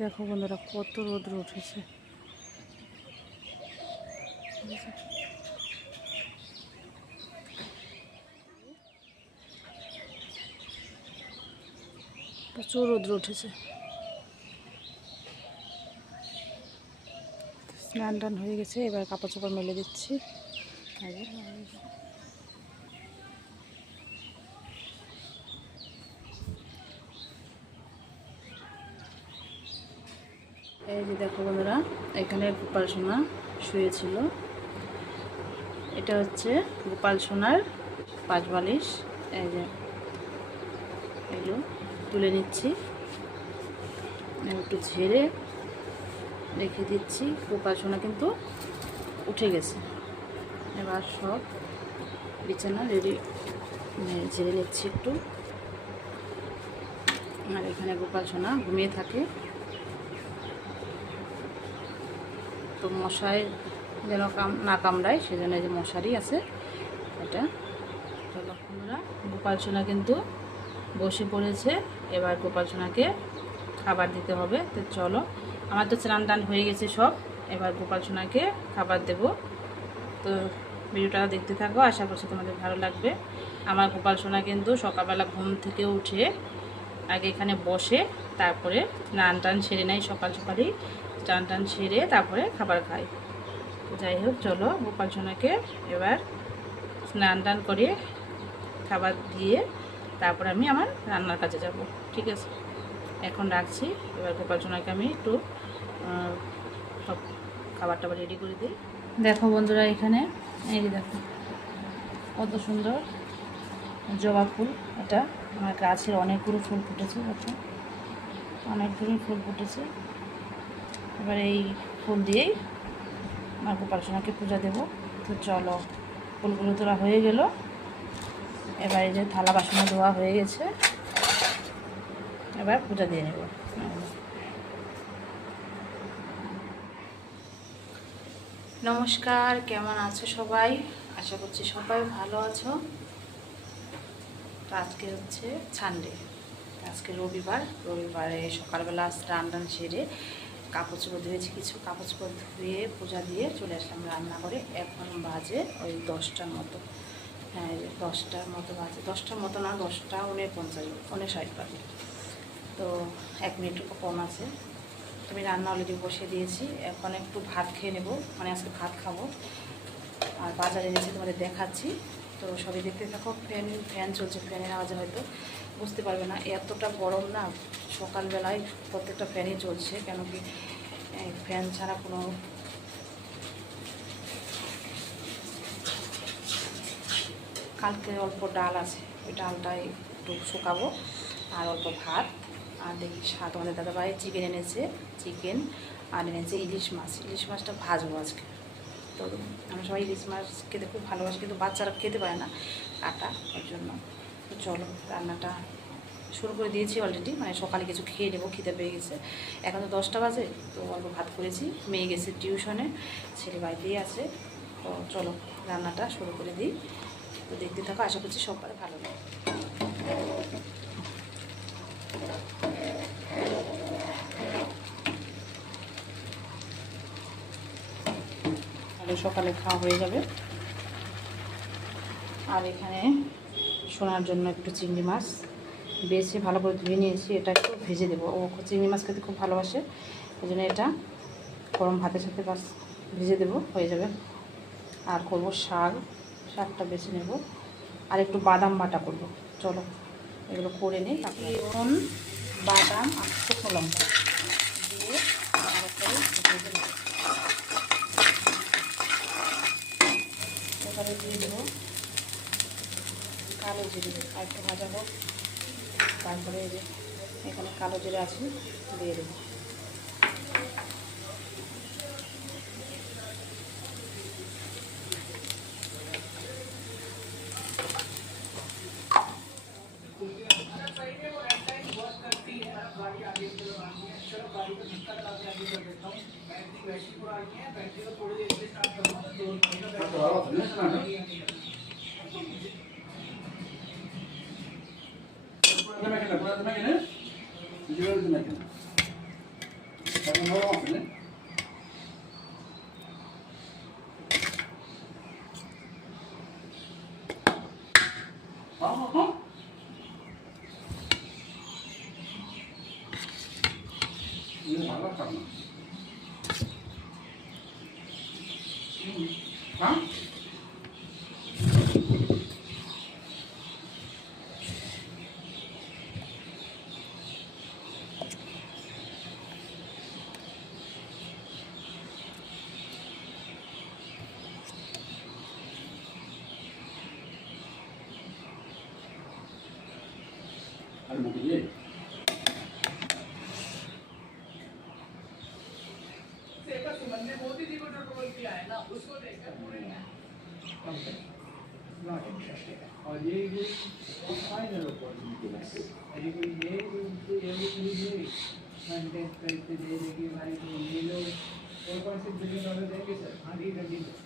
দেখো বন্ধুরা কত রোদ্র উঠেছে। প্রচুর রোদ্র উঠেছে। স্নান টান হয়ে গেছে, এবার কাপড় চোপড় মেলে দিচ্ছি। এই যে দেখো বন্ধুরা, এখানে গোপাল সোনা শুয়েছিল। এটা হচ্ছে গোপাল সোনার পাঁচ বালিশ। এই যে এগুলো তুলে নিচ্ছি, একটু ঝেড়ে রেখে দিচ্ছি। গোপাল সোনা কিন্তু উঠে গেছে। এবার সব বিছানা রেডি ঝেড়ে নিচ্ছি একটু। আর এখানে গোপাল সোনা ঘুমিয়ে থাকে, তো মশায় যেন না কামড়ায় সেজন্য যে মশারি আছে এটা। চলো বন্ধুরা, গোপাল সোনা কিন্তু বসে পড়েছে। এবার গোপাল সোনাকে খাবার দিতে হবে। তো চলো, আমার তো স্নান টান হয়ে গেছে সব। এবার গোপাল সোনাকে খাবার দেব। তো ভিডিওটা দেখতে থাকো, আশা করছি তোমাদের ভালো লাগবে। আমার গোপাল সোনা কিন্তু সকালবেলা ঘুম থেকে উঠে আগে এখানে বসে, তারপরে স্নান টান সেরে নেয়। সকাল সকালেই স্নান টান সেরে তারপরে খাবার খায়। তো যাই হোক, চলো গোপাল সোনাকে এবার স্নান টান করে খাবার দিয়ে তারপরে আমি আমার রান্নার কাজে যাব। ঠিক আছে, এখন রাখছি। এবার গোপাল সোনাকে আমি একটু সব খাবার টাবার রেডি করে দিই। দেখো বন্ধুরা, এখানে এই যে দেখো কত সুন্দর জবা ফুল। এটা আমার গাছের অনেকগুলো ফুল ফুটেছে, দেখো অনেকগুলো ফুল ফুটেছে। এবার এই ফুল দিয়েই আমার গোপাল সোনাকে পূজা দেব। তো চলো, ফুলগুলো তোলা হয়ে গেল। এবার এই যে থালা বাসন ধোয়া হয়ে গেছে, এবার পূজা দিয়ে নেব। নমস্কার, কেমন আছো সবাই? আশা করছি সবাই ভালো আছো। তো আজকে হচ্ছে সানডে, আজকে রবিবারে সকালবেলা স্নান টান সেরে কাপড় চোপড় ধুয়েছি, কিছু কাপড় চোপড় ধুয়ে পূজা দিয়ে চলে আসলাম রান্না করে। এখন বাজে ওই 10টার মতো। হ্যাঁ, 10টার মতো বাজে। 10টার মতো না, 10টা 59 বাজে। তো 1 মিনিট কম আছে। আমি রান্না অলরেডি বসিয়ে দিয়েছি। এখন একটু ভাত খেয়ে নেব, মানে আজকে ভাত খাবো। আর বাজারে এনেছি, তোমাদের দেখাচ্ছি। তো সবই দেখতে থাকো। ফ্যান চলছে, ফ্যানের আওয়াজে হয়তো বুঝতে পারবে না। এতটা গরম না, সকালবেলায় প্রত্যেকটা ফ্যানই চলছে। কেন কি ফ্যান ছাড়া কোনো কালকে অল্প ডাল আছে, ওই ডালটাই একটু শুকাবো। আর অল্প ভাত। আর দেখি তোমাদের দাদাভাই চিকেন এনেছে, চিকেন আর এনেছে ইলিশ মাছ। ইলিশ মাছটা ভাজবো আজকে। তো আমরা সবাই ইলিশ মাছ খেতে খুব ভালোবাসি, কিন্তু বাচ্চারা খেতে পারে না কাটা, ওর জন্য। তো চলো, রান্নাটা শুরু করে দিয়েছি অলরেডি। মানে সকালে কিছু খেয়ে নেবো, খিদে পেয়ে গেছে। এখন তো 10টা বাজে। তো অল্প ভাত করেছি, মেয়ে গেছে টিউশনে, ছেলে বাড়িতেই আছে। তো চলো রান্নাটা শুরু করে দিই। তো দেখতে থাকো, আশা করছি সবার ভালো লাগে। তাহলে সকালে খাওয়া হয়ে যাবে। আর এখানে সোনার জন্য একটু চিংড়ি মাছ বেছে ভালো করে ধুয়ে নিয়েছি। এটা একটু ভেজে দেবো, ও চিংড়ি মাছ খেতে খুব ভালোবাসে, এই জন্য এটা গরম ভাতের সাথে বাস ভেজে দেবো, হয়ে যাবে। আর করবো শাকটা বেছে নেব। আর একটু বাদাম বাটা করব। চলো এগুলো করে নিই। এখন বাদাম আর শুকনো লঙ্কা দিয়ে ভালো করে ভেজে নেব। এবারে দিয়ে দেবো কালো জিরে, আর একটু ভাজা হোক। তারপরে এই যে এখানে কালো জিরে আছে, দিয়ে দেবো। मोदी जी को जो ट्रोल किया है ना उसको देखकर पूरे not interested. और ये final opportunity है। ये नहीं कंटेंट करके दे देगी भाई तो ये लोग 4.6 बिलियन डॉलर देंगे सर हाँ डी रखी है